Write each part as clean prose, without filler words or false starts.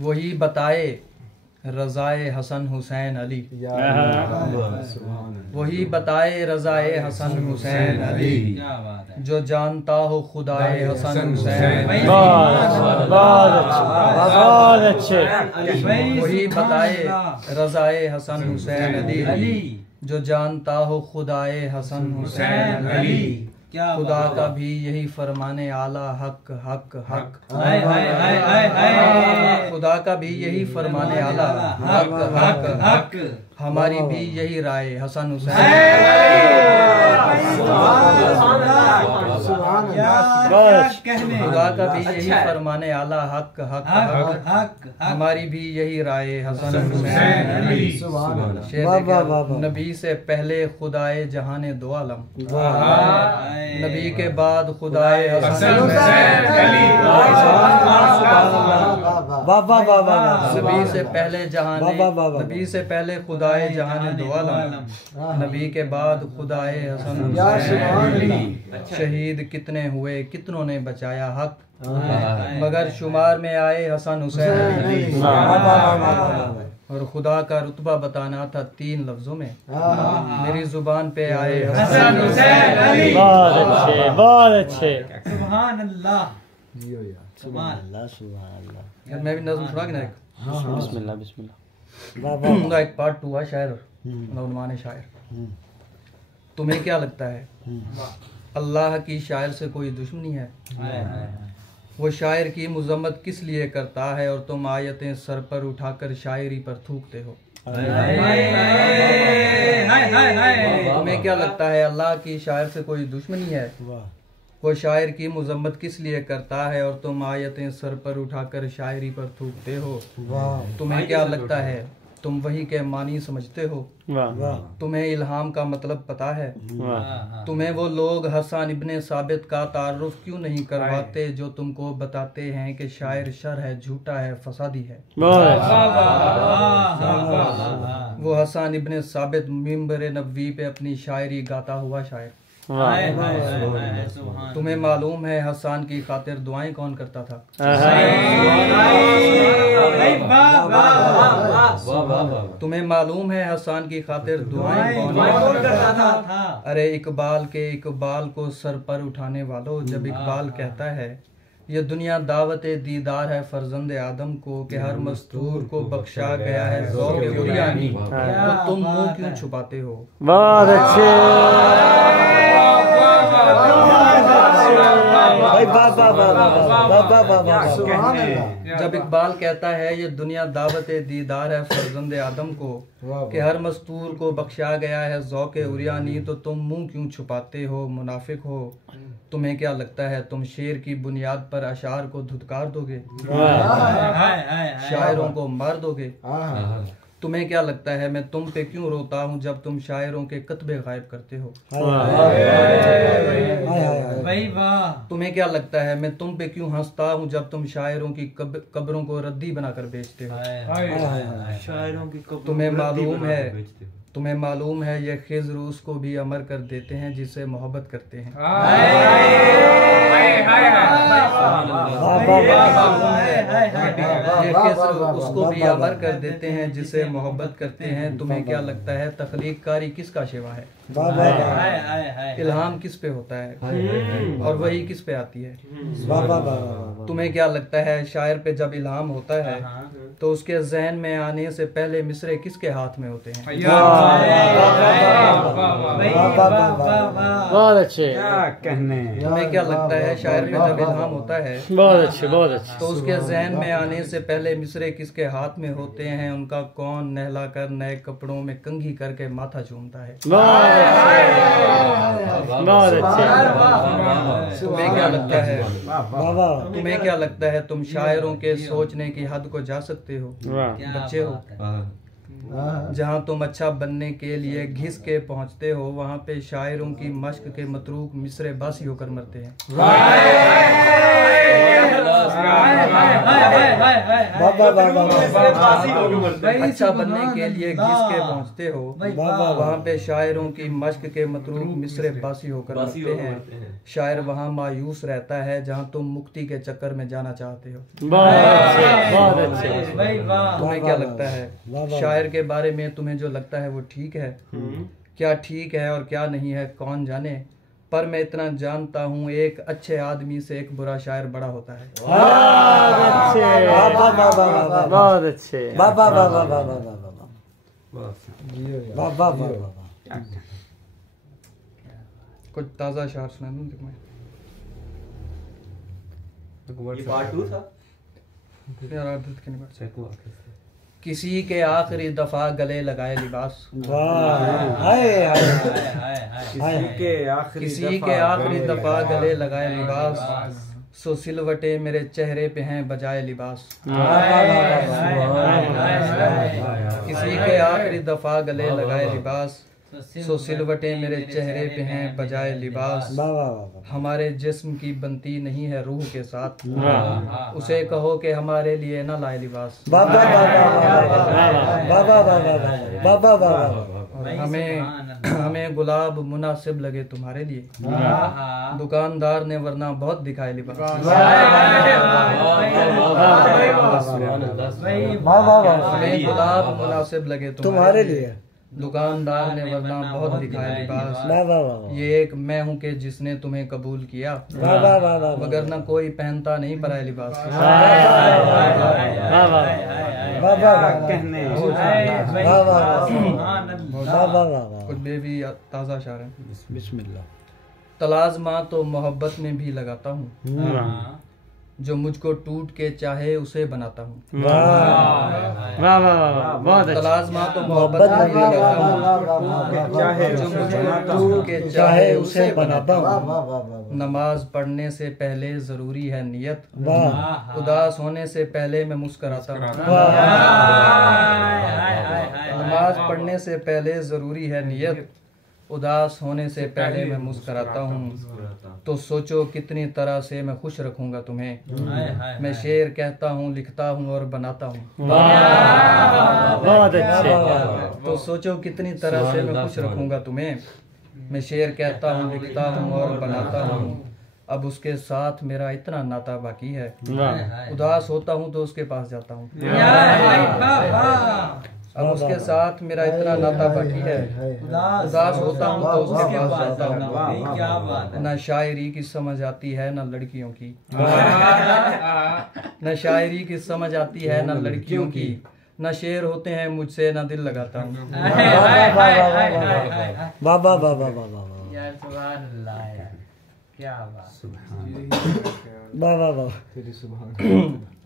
वही बताए रज़ाए हसन हुसैन अली, वही बताए रज़ाए हसन हुसैन अली, जो जानता हो खुदाए हसन हुसैन। बहुत अच्छे। वही बताए रज़ाए हसन हुसैन अली, जो जानता हो खुदाए हसन हुसैन अली। खुदा का भी यही फरमाने आला हक हक हक, खुदा का भी यही फरमाने आला हक हक हक, हमारी भी यही राय हसन हुसैन। खुदा का भी यही फरमाने आला हक हक हक, हमारी भी यही राय हसन हुसैन। नबी से पहले खुदाए जहाने दो आलम, नबी के बाद खुदाए हसन हुसैन। नबी से पहले जहाने, नबी से पहले खुदाए जहाने दो आलम, नबी के बाद खुदाए हसन हुसैन। शहीद कितने हुए कितनों ने बचाया हक, मगर शुमार में आए हसन हुसैन। और खुदा का रुतबा बताना था 3 लफ्जों में, मेरी जुबान पे आए हसन हुसैन। बहुत अच्छे, बहुत अच्छे। सुभान अल्लाह, सुभान अल्लाह, सुभान अल्लाह। यार मैं भी नज़्म सुना कि ना, बिस्मिल्लाह बिस्मिल्लाह। एक पार्ट 2 है शायर, उन्वान शायर। तुम्हें क्या लगता है अल्लाह की शायर से कोई दुश्मनी है? वो शायर की मुजम्मत किस लिए करता है और तुम आयतें सर पर उठाकर शायरी पर थूकते हो? तुम्हें क्या लगता है अल्लाह की शायर से कोई दुश्मनी है? वो शायर की मुजम्मत किस लिए करता है और तुम आयतें सर पर उठाकर शायरी पर थूकते हो? तुम्हें क्या लगता है तुम वही के मानी समझते हो? तुम्हें इल्हाम का मतलब पता है? तुम्हें वो लोग हसन इब्ने साबित का तारुफ क्यों नहीं करवाते जो तुमको बताते हैं कि शायर शर है, झूठा है, फसादी है? वो हसन इब्ने साबित मिंबर नबवी पे अपनी शायरी गाता हुआ शायर। तुम्हें मालूम है हसन की खातिर दुआएं कौन करता था? तुम्हें मालूम है हसन की खातिर दुआएं कौन करता था? अरे इकबाल को सर पर उठाने वालों, जब इकबाल कहता है ये दुनिया दावत दीदार है फर्जंद आदम को, कि हर मस्तूर को बख्शा गया है ज़ौक़ उरियानी, तो तुम मुंह क्यों छुपाते हो? बहुत अच्छे। जब इकबाल कहता है ये दुनिया दावत दीदार है फर्जंद आदम को, कि हर मस्तूर को बख्शा गया है ज़ौक़ उरियानी, तो तुम मुंह क्यों छुपाते हो? मुनाफिक हो। तुम्हें क्या लगता है तुम शेर की बुनियाद पर अशार को धुतकार दोगे, शायरों को मार दोगे? तुम्हें क्या लगता है मैं तुम पे क्यों रोता हूँ जब तुम शायरों के कतबे गायब करते हो? तुम्हें क्या लगता है मैं तुम पे क्यों हंसता हूँ जब तुम शायरों की कब्रों को रद्दी बनाकर बेचते हो? तुम्हें मालूम है ये खिज़्र उसको भी अमर कर देते हैं जिससे मोहब्बत करते हैं। ये खिज़्र उसको भी अमर कर देते हैं जिससे मोहब्बत करते हैं। तुम्हें क्या लगता है तख्लीक कारी किसका शेवा है? इल्हाम किस पे होता है और वही किस पे आती है? तुम्हें क्या लगता है शायर पे जब इल्हाम होता है तो उसके जहन में आने से पहले मिसरे किसके हाथ में होते हैं? बहुत अच्छे। क्या कहने। तुम्हें क्या लगता है शायर पे जब इल्हाम होता है बहुत अच्छे, बहुत अच्छे। तो उसके जहन में आने से पहले मिसरे किसके हाथ में होते हैं? उनका कौन नहला कर नए कपड़ों में कंघी करके माथा चूमता है? बहुत अच्छे। तुम्हें क्या लगता है तुम्हें क्या लगता है तुम शायरों के सोचने की हद को जा सकते हो? बच्चे हो, जहाँ तुम अच्छा बनने के लिए घिस के पहुँचते हो वहाँ पे शायरों की मश्क के मतरूक मिसरे बासी होकर मरते हैं। अच्छा बनने के लिए घिस के पहुँचते हो, वहाँ पे शायरों की मश्क के मतरूक मिसरे बासी होकर मरते हैं। शायर वहाँ मायूस रहता है जहाँ तुम मुक्ति के चक्कर में जाना चाहते हो। बहुत अच्छे। तुम्हें क्या लगता है शायर के बारे में? तुम्हें जो लगता है वो ठीक है? क्या ठीक है और क्या नहीं है कौन जाने, पर मैं इतना जानता हूँ एक अच्छे आदमी से एक बुरा शायर बड़ा होता है। बहुत अच्छे। कुछ ताज़ा शायर सुना दूँ तुम्हें? ये पार्ट 2 था। यार आदत की नहीं बात। किसी के आखिरी दफा गले लगाए लिबास, किसी के आखिरी दफा गले लगाए लिबास, सो सिलवटे मेरे चेहरे पे हैं बजाए लिबास। किसी के आखिरी दफा गले लगाए लिबास, सो सिलवटे मेरे चेहरे पे हैं बजाए लिबास। हमारे जिस्म की बनती नहीं है रूह के साथ, उसे कहो कि हमारे लिए न लाए लिबास। हमें गुलाब मुनासिब लगे तुम्हारे लिए, दुकानदार ने वरना बहुत दिखाए लिबास। हमें गुलाब मुनासिब लगे तुम्हारे लिए, दुकानदार ने वरना बहुत दिखाया लिबास। ये एक मैं हूँ कि जिसने तुम्हें कबूल किया, मगर न कोई पहनता नहीं पराया लिबास। कुछ बेबी ताज़ा शायर है। बिस्मिल्लाह। तलाज़मा तो मोहब्बत में भी लगाता हूँ, जो मुझको टूट के चाहे उसे बनाता हूँ। तलाज़मा तो मोहब्बत में भी लगाता हूँ, जो मुझको टूट के चाहे उसे बनाता हूँ। नमाज पढ़ने से पहले जरूरी है नियत, उदास होने से पहले मैं मुस्कुराता हूँ। नमाज पढ़ने से पहले जरूरी है नियत, उदास होने से पहले मैं मुस्कुराता हूँ। तो सोचो कितनी तरह से मैं खुश रखूंगा तुम्हें, मैं शेर कहता हूँ, लिखता हूँ और बनाता हूँ। बहुत अच्छे। तो सोचो कितनी तरह से मैं खुश रखूंगा तुम्हें, मैं शेर कहता हूँ, लिखता हूँ और बनाता हूँ। अब उसके साथ मेरा इतना नाता बाकी है, उदास होता हूँ तो उसके पास जाता हूँ। अब उसके साथ मेरा इतना नाता बाकी है, उदास होता हूँ तो उसके पास जाता हूँ। न शायरी की समझ आती है न लड़कियों की, न शायरी की समझ आती है न लड़कियों की, न शेर होते हैं मुझसे न दिल लगाता हूँ।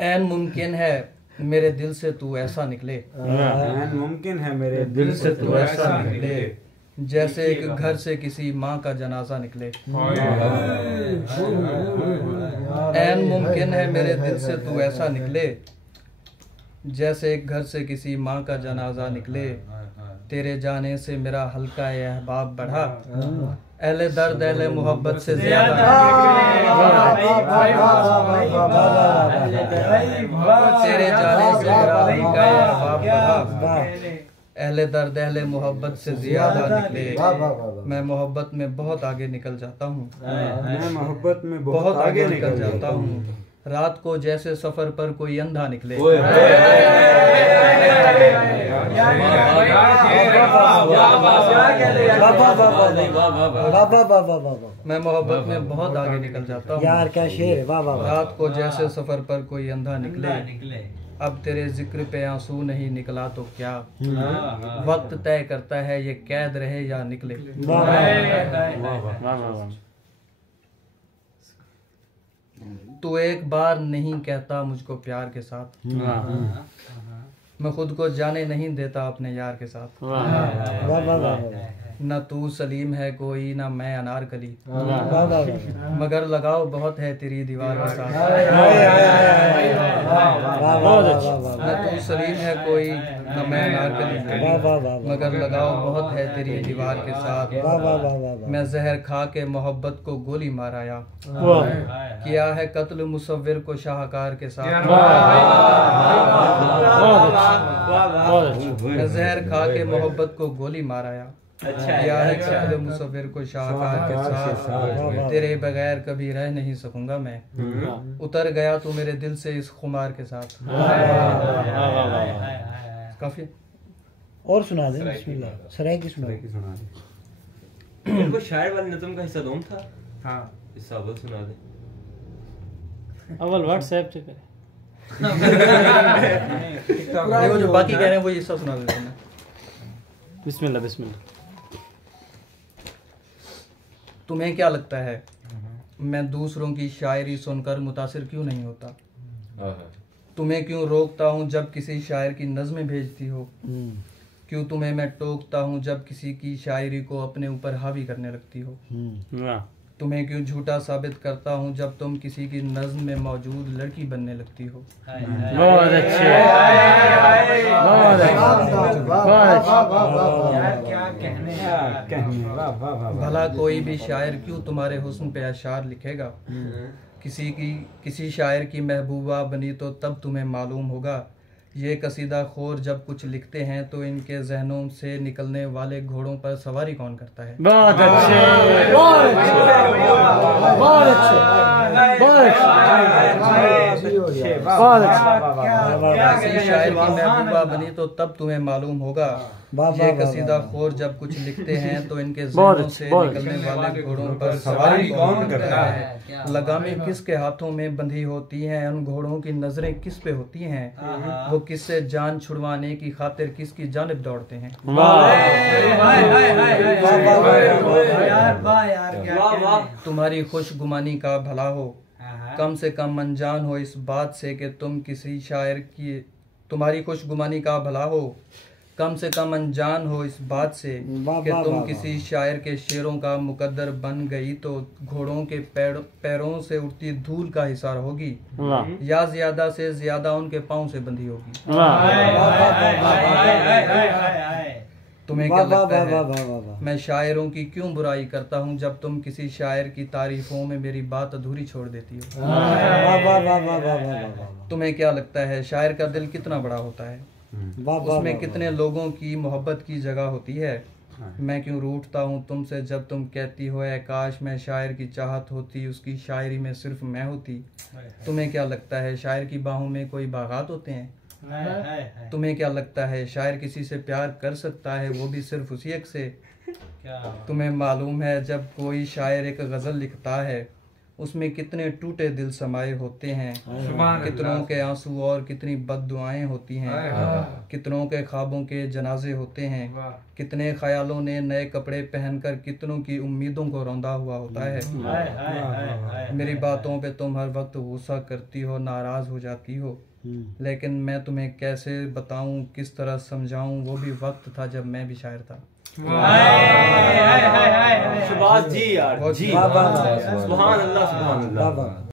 ऐन मुमकिन है मेरे दिल से तू ऐसा निकले, मुमकिन है मेरे दिल से तू ऐसा निकले, जैसे एक घर से किसी माँ का जनाजा निकले। ऐन मुमकिन है मेरे दिल से तू ऐसा निकले, जैसे एक घर से किसी माँ का जनाजा निकले। तेरे जाने से मेरा हल्का अहबाब बढ़ा, अहले दर्द अहले मोहब्बत से ज्यादा। तेरे जाने से मेरा हल्का अहबाब बढ़ा, अहले दर्द अहले मोहब्बत से ज्यादा निकले। मैं मोहब्बत में बहुत आगे निकल जाता हूँ, मैं मोहब्बत में बहुत आगे निकल जाता हूँ। रात को जैसे सफर पर कोई अंधा निकले। मैं मोहब्बत में बहुत आगे निकल जाता हूँ यार, क्या शेर है। वाह वाह। रात को जैसे सफर पर कोई अंधा निकले। अब तेरे जिक्र पे आंसू नहीं निकला तो क्या, वक्त तय करता है ये कैद रहे या निकले। तू एक बार नहीं कहता मुझको प्यार के साथ, मैं खुद को जाने नहीं देता अपने यार के साथ। न तू सलीम है कोई न मैं अनारकली, वाह मगर लगाव बहुत है तेरी दीवार के साथ। बहुत अच्छा। न तू सलीम है कोई न मैं अनारकली, मगर लगाव बहुत है तेरी दीवार के साथ। मैं जहर खा के मोहब्बत को गोली माराया, वाह किया है कत्ल मुसव्विर को शाहकार के साथ। बहुत अच्छा। मैं जहर खा के मोहब्बत को गोली माराया, किया है कत्ल मुसव्विर को शाहकार के साथ। तेरे बगैर कभी रह नहीं सकूंगा मैं, उतर गया तू मेरे दिल से इस खुमार के साथ। काफी और सुना दे बिस्मिल्लाह। सराय की सुना इनको शायर वाले नज़म का हिस्सा दूं था। हाँ हिस्सा अव्वल सुना दे। अव्वल व्हाट्सएप से करे। वो जो बाकी कह रहे हैं वो हिस्सा सुना देते हैं। बिस्मिल्लाह बिस्मिल्लाह। तुम्हें क्या लगता है मैं दूसरों की शायरी सुनकर मुतासिर क्यों नहीं होता? तुम्हें क्यों रोकता हूँ जब किसी शायर की नज़में भेजती हो? क्यों तुम्हें मैं टोकता हूँ जब किसी की शायरी को अपने ऊपर हावी करने लगती हो? वाह तुम्हें क्यों झूठा साबित करता हूँ जब तुम किसी की नज़्म में मौजूद लड़की बनने लगती हो? बहुत अच्छे, बहुत अच्छे, बहुत अच्छे। भला कोई भी शायर क्यों तुम्हारे हुस्न पे अशार लिखेगा? किसी शायर की महबूबा बनी तो तब तुम्हें मालूम होगा, ये कसीदा खोर जब कुछ लिखते हैं तो इनके जहनों से निकलने वाले घोड़ों पर सवारी कौन करता है? बहुत अच्छे, बहुत अच्छे, बहुत अच्छे, बहुत अच्छे। किसी शायर की महबूबा बनी तो तब तुम्हें मालूम होगा, ये कसीदा खोर जब कुछ लिखते हैं तो इनके जहनों से निकलने वाले घोड़ों पर सवारी कौन करता है? लगामें किसके हाथों में बंधी होती हैं, उन घोड़ों की नजरें किस पे होती हैं, वो किससे जान छुड़वाने की खातिर किसकी जानिब दौड़ते हैं? तुम्हारी खुशगुमानी का भला हो, कम से कम अनजान हो इस बात से कि तुम किसी शायर की, तुम्हारी खुशगुमानी का भला हो, कम से कम अनजान हो इस बात से कि तुम किसी शायर के शेरों का मुकद्दर बन गई तो घोड़ों के पैरों से उठती धूल का हिसार होगी, या ज्यादा से ज्यादा उनके पांव से बंधी होगी। तुम्हें क्या लगता है मैं शायरों की क्यों बुराई करता हूँ जब तुम किसी शायर की तारीफों में मेरी बात अधूरी छोड़ देती हो? तुम्हें क्या लगता है शायर का दिल कितना बड़ा होता है, उसमें कितने लोगों की मोहब्बत की जगह होती है? मैं क्यों रूठता हूँ तुमसे जब तुम कहती हो ऐ काश मैं शायर की चाहत होती, उसकी शायरी में सिर्फ मैं होती। तुम्हें क्या लगता है शायर की बाहों में कोई बागात होते हैं? तुम्हें क्या लगता है शायर किसी से प्यार कर सकता है, वो भी सिर्फ उसी एक से? तुम्हें मालूम है जब कोई शायर एक गज़ल लिखता है उसमें कितने टूटे दिल समाये होते हैं, कितनों के आंसू और कितनी बद्दुआएं होती हैं, कितनों के ख्वाबों के जनाजे होते हैं, कितने ख्यालों ने नए कपड़े पहनकर कितनों की उम्मीदों को रौंदा हुआ होता है। मेरी बातों पे तुम हर वक्त गुस्सा करती हो, नाराज हो जाती हो, लेकिन मैं तुम्हें कैसे बताऊं, किस तरह समझाऊं, वो भी वक्त था जब मैं भी शायर था। सुभाष जी यार जी, सुभान अल्लाह, सुभान अल्लाह।